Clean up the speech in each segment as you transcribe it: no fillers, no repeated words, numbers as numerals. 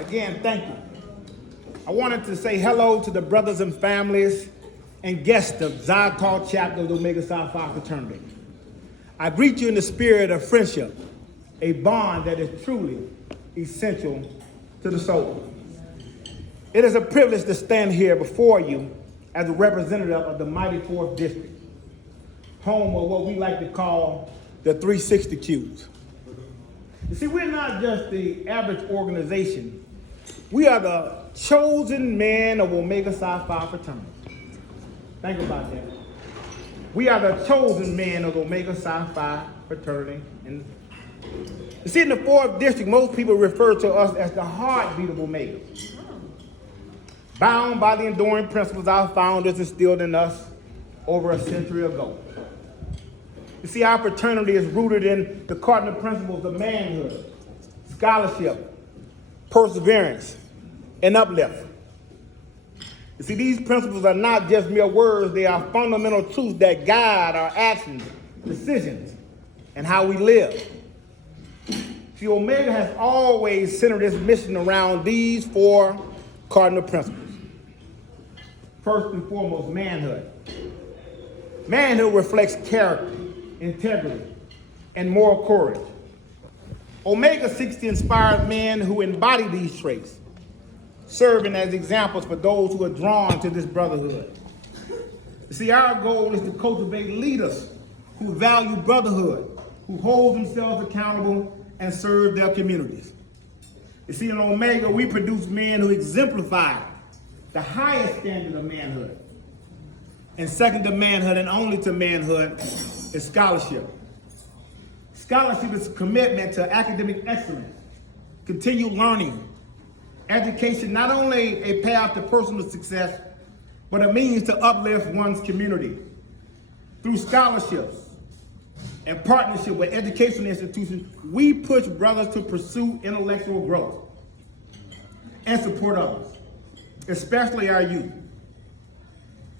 Again, thank you. I wanted to say hello to the brothers and families and guests of Xi Tau chapter of the Omega Psi Phi fraternity. I greet you in the spirit of friendship, a bond that is truly essential to the soul. It is a privilege to stand here before you as a representative of the mighty 4th District, home of what we like to call the 360 Qs. You see, we're not just the average organization. We are the chosen men of Omega Psi Phi fraternity. Think about that. We are the chosen men of the Omega Psi Phi fraternity. And you see, in the 4th District, most people refer to us as the heartbeat of Omega. Bound by the enduring principles our founders instilled in us over a century ago. You see, our fraternity is rooted in the cardinal principles of manhood, scholarship, perseverance, and uplift. You see, these principles are not just mere words, they are fundamental truths that guide our actions, decisions, and how we live. See, Omega has always centered its mission around these 4 cardinal principles. First and foremost, manhood. Manhood reflects character, integrity, and moral courage. Omega seeks to inspire men who embody these traits, serving as examples for those who are drawn to this brotherhood. You see, our goal is to cultivate leaders who value brotherhood, who hold themselves accountable and serve their communities. You see, in Omega, we produce men who exemplify the highest standard of manhood. And second to manhood and only to manhood is scholarship. Scholarship is a commitment to academic excellence, continued learning, education, not only a path to personal success, but a means to uplift one's community. Through scholarships and partnership with educational institutions, we push brothers to pursue intellectual growth and support others, especially our youth.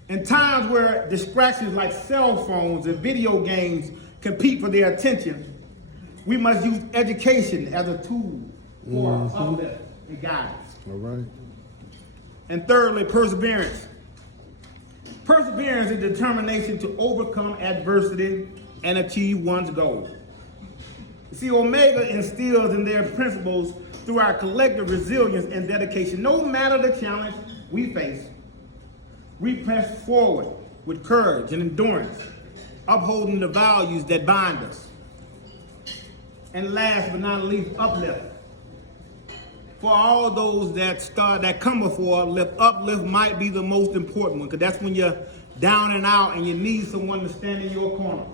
In times where distractions like cell phones and video games compete for their attention, we must use education as a tool for uplift and guidance. All right. And thirdly, perseverance. Perseverance is determination to overcome adversity and achieve one's goal. You see, Omega instills in their principles through our collective resilience and dedication. No matter the challenge we face, we press forward with courage and endurance, upholding the values that bind us. And last but not least, uplift. For all those that come before uplift might be the most important one, because that's when you're down and out and you need someone to stand in your corner.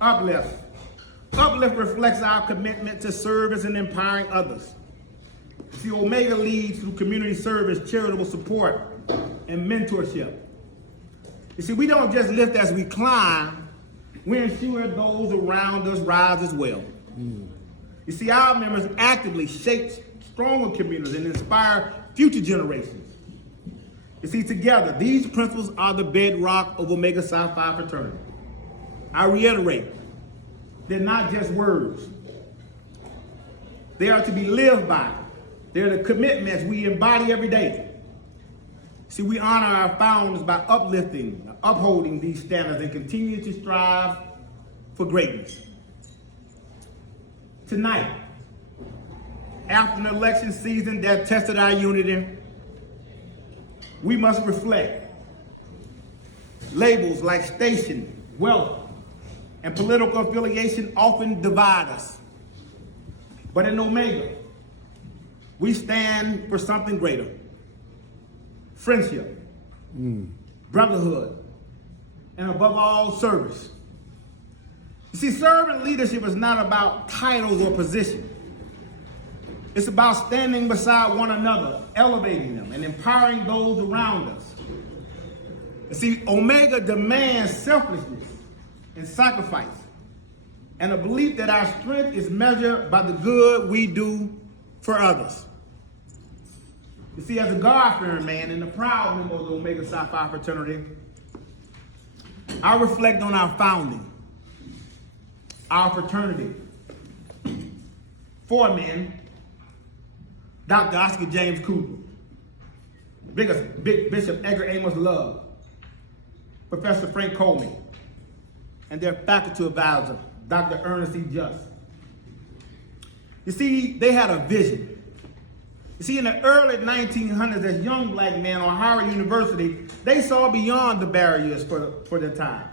Uplift. Uplift reflects our commitment to service and empowering others. See, Omega leads through community service, charitable support, and mentorship. You see, we don't just lift as we climb, we ensure those around us rise as well. You see, our members actively shape stronger communities and inspire future generations. You see, together, these principles are the bedrock of Omega Psi Phi fraternity. I reiterate, they're not just words. They are to be lived by. They're the commitments we embody every day. See, we honor our founders by uplifting, upholding these standards and continue to strive for greatness. Tonight, after an election season that tested our unity, we must reflect. Labels like station, wealth, and political affiliation often divide us. But in Omega, we stand for something greater. Friendship, brotherhood, and above all, service. You see, servant leadership is not about titles or position. It's about standing beside one another, elevating them, and empowering those around us. You see, Omega demands selflessness and sacrifice, and a belief that our strength is measured by the good we do for others. You see, as a God-fearing man and a proud member of the Omega Psi Phi fraternity, I reflect on our founding, our fraternity, 4 men, Dr. Oscar James Cooper, Bishop Edgar Amos Love, Professor Frank Coleman, and their faculty advisor, Dr. Ernest E. Just. You see, they had a vision. You see, in the early 1900s, as young black men on Howard University, they saw beyond the barriers for their time.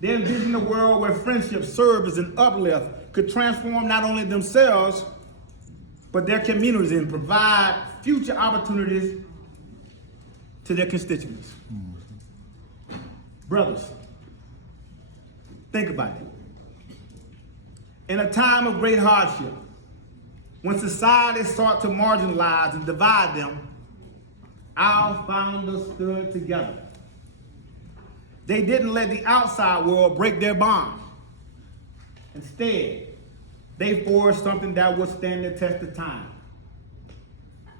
They envisioned a world where friendship, service, and uplift could transform not only themselves, but their communities and provide future opportunities to their constituents. Brothers, think about it. In a time of great hardship, when society sought to marginalize and divide them, our founders stood together. They didn't let the outside world break their bonds. Instead, they forged something that would stand the test of time: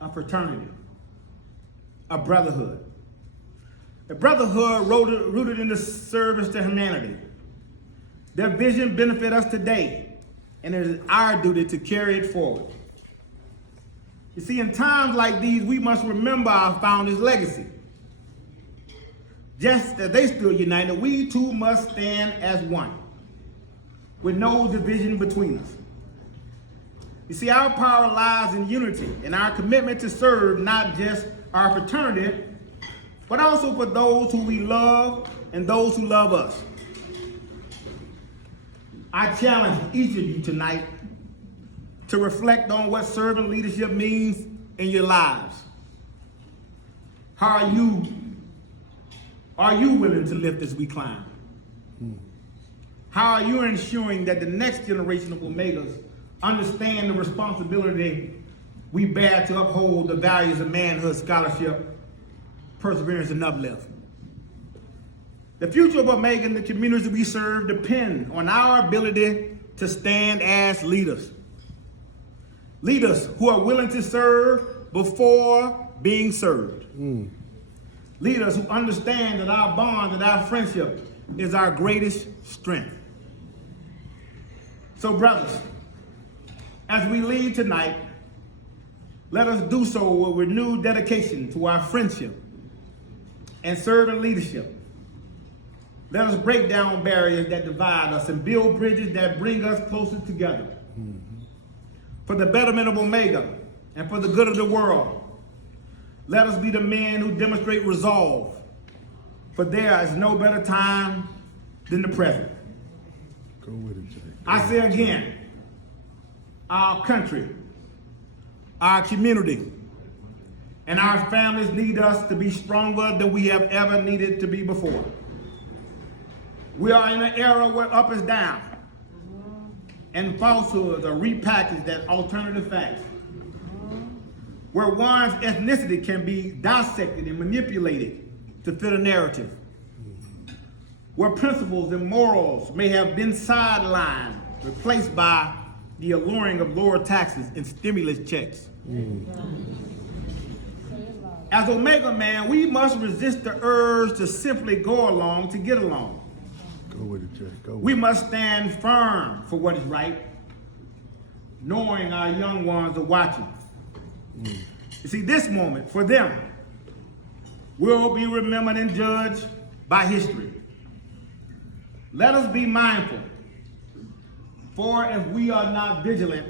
a fraternity, a brotherhood. A brotherhood rooted in the service to humanity. Their vision benefits us today, and it is our duty to carry it forward. You see, in times like these, we must remember our founders' legacy. Just as they stood united, we too must stand as one, with no division between us. You see, our power lies in unity and our commitment to serve not just our fraternity, but also for those who we love and those who love us. I challenge each of you tonight to reflect on what servant leadership means in your lives. How are you willing to lift as we climb? How are you ensuring that the next generation of Omegas understand the responsibility we bear to uphold the values of manhood, scholarship, perseverance, and uplift? The future of Omega and the communities we serve depend on our ability to stand as leaders. Leaders who are willing to serve before being served. Leaders who understand that our bond and our friendship is our greatest strength. So brothers, as we leave tonight, let us do so with renewed dedication to our friendship and servant leadership. Let us break down barriers that divide us and build bridges that bring us closer together. For the betterment of Omega and for the good of the world, let us be the men who demonstrate resolve, for there is no better time than the present. Go with it, Jay. I say again, our country, our community, and our families need us to be stronger than we have ever needed to be before. We are in an era where up is down and falsehoods are repackaged as alternative facts, where one's ethnicity can be dissected and manipulated to fit a narrative, where principles and morals may have been sidelined, replaced by the alluring of lower taxes and stimulus checks. As Omega Man, we must resist the urge to simply go along to get along. Go with it, Jay. Go with We must stand firm for what is right, knowing our young ones are watching. You see, this moment, for them, will be remembered and judged by history. Let us be mindful, for if we are not vigilant,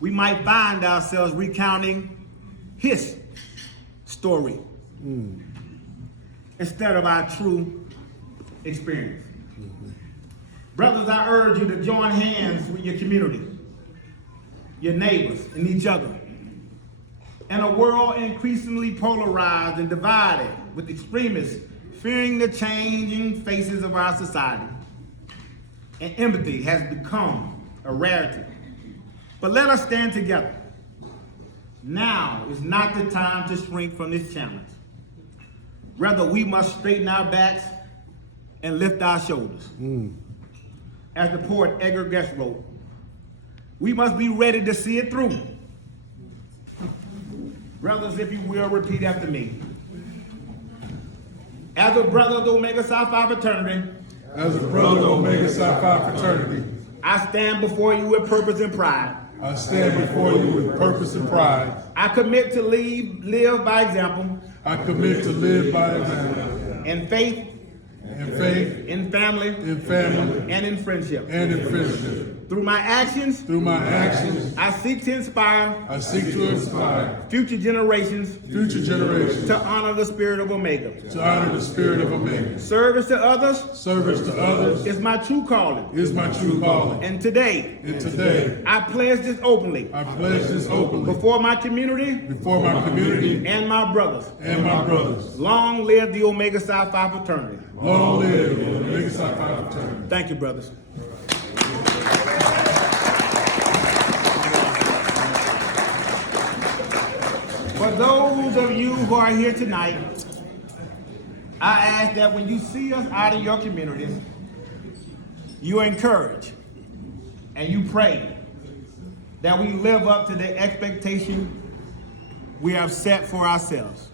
we might find ourselves recounting his story instead of our true experience. Brothers, I urge you to join hands with your community, your neighbors, and each other. In a world increasingly polarized and divided, with extremists fearing the changing faces of our society, and empathy has become a rarity. But let us stand together. Now is not the time to shrink from this challenge. Rather, we must straighten our backs and lift our shoulders. As the poet Edgar Guest wrote, we must be ready to see it through. Brothers, if you will, repeat after me. As a brother of the Omega Psi Phi fraternity, As a brother of Omega Psi Phi fraternity, I stand before you with purpose and pride. I stand before you with purpose and pride. I commit to live by example, I commit to live by example, in faith, in faith, in family, in family, and in friendship. and in friendship. Through my actions, Through my actions, I seek to inspire I seek to inspire future generations future generations to honor the spirit of Omega. to honor the spirit of Omega. Service to others Service to others is my true calling. is my true calling. And today, And today, I pledge this openly I pledge this openly before my community before my community and my brothers. and my brothers. Long live the Omega Psi Phi fraternity. Long live the Omega Psi Phi fraternity. Thank you, brothers. For those of you who are here tonight, I ask that when you see us out in your communities, you encourage and you pray that we live up to the expectation we have set for ourselves.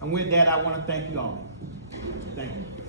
And with that, I want to thank you all. Thank you.